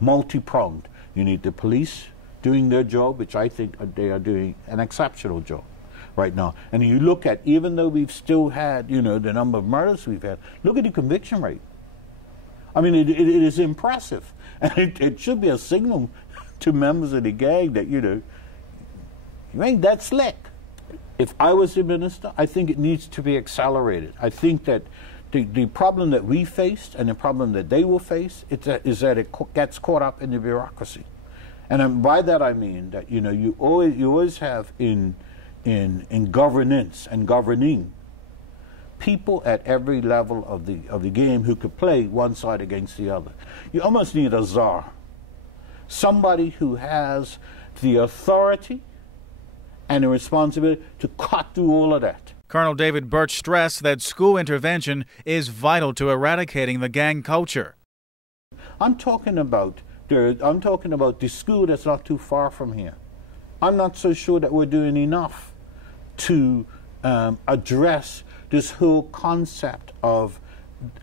multi-pronged. You need the police doing their job, which I think they are doing an exceptional job right now. And you look at, even though we've still had, the number of murders we've had, look at the conviction rate. I mean, it is impressive. And it should be a signal to members of the gang that, you ain't that slick. If I was the minister, I think it needs to be accelerated. I think that the problem that we faced and the problem that they will face is that it gets caught up in the bureaucracy. And by that I mean that, you always have in governance and governing people at every level of the game who could play one side against the other. You almost need a czar, somebody who has the authority and the responsibility to cut through all of that. Colonel David Burch stressed that school intervention is vital to eradicating the gang culture. I'm talking about the school that's not too far from here. I'm not so sure that we're doing enough to address this whole concept of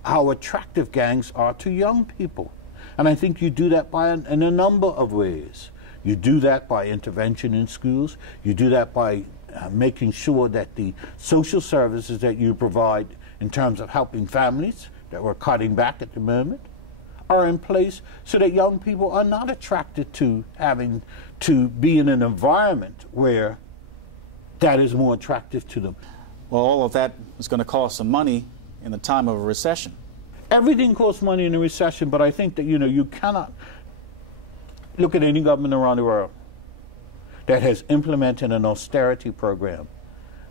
how attractive gangs are to young people. And I think you do that in a number of ways. You do that by intervention in schools. You do that by making sure that the social services that you provide in terms of helping families that we're cutting back at the moment are in place so that young people are not attracted to having to be in an environment where that is more attractive to them. Well, all of that is going to cost some money in the time of a recession. Everything costs money in a recession, but I think that, you cannot look at any government around the world that has implemented an austerity program.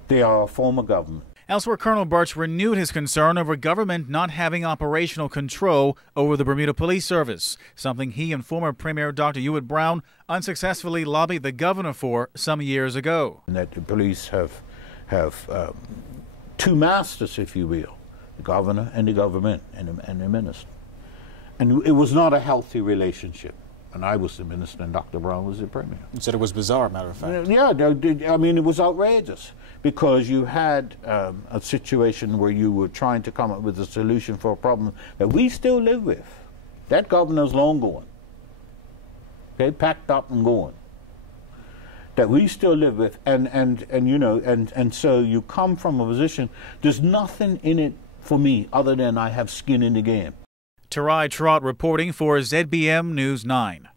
They are a form of government. Elsewhere, Colonel Burch renewed his concern over government not having operational control over the Bermuda Police Service, something he and former Premier Dr. Ewart Brown unsuccessfully lobbied the governor for some years ago. And that the police have two masters, if you will, the governor and the government and the minister. And it was not a healthy relationship. And I was the minister and Dr. Brown was the premier. You said it was bizarre, matter of fact. Yeah, I mean, it was outrageous because you had a situation where you were trying to come up with a solution for a problem that we still live with. That governor's long gone. Okay, packed up and gone. That we still live with, and so you come from a position. There's nothing in it for me other than I have skin in the game. Tari Trott reporting for ZBM News 9.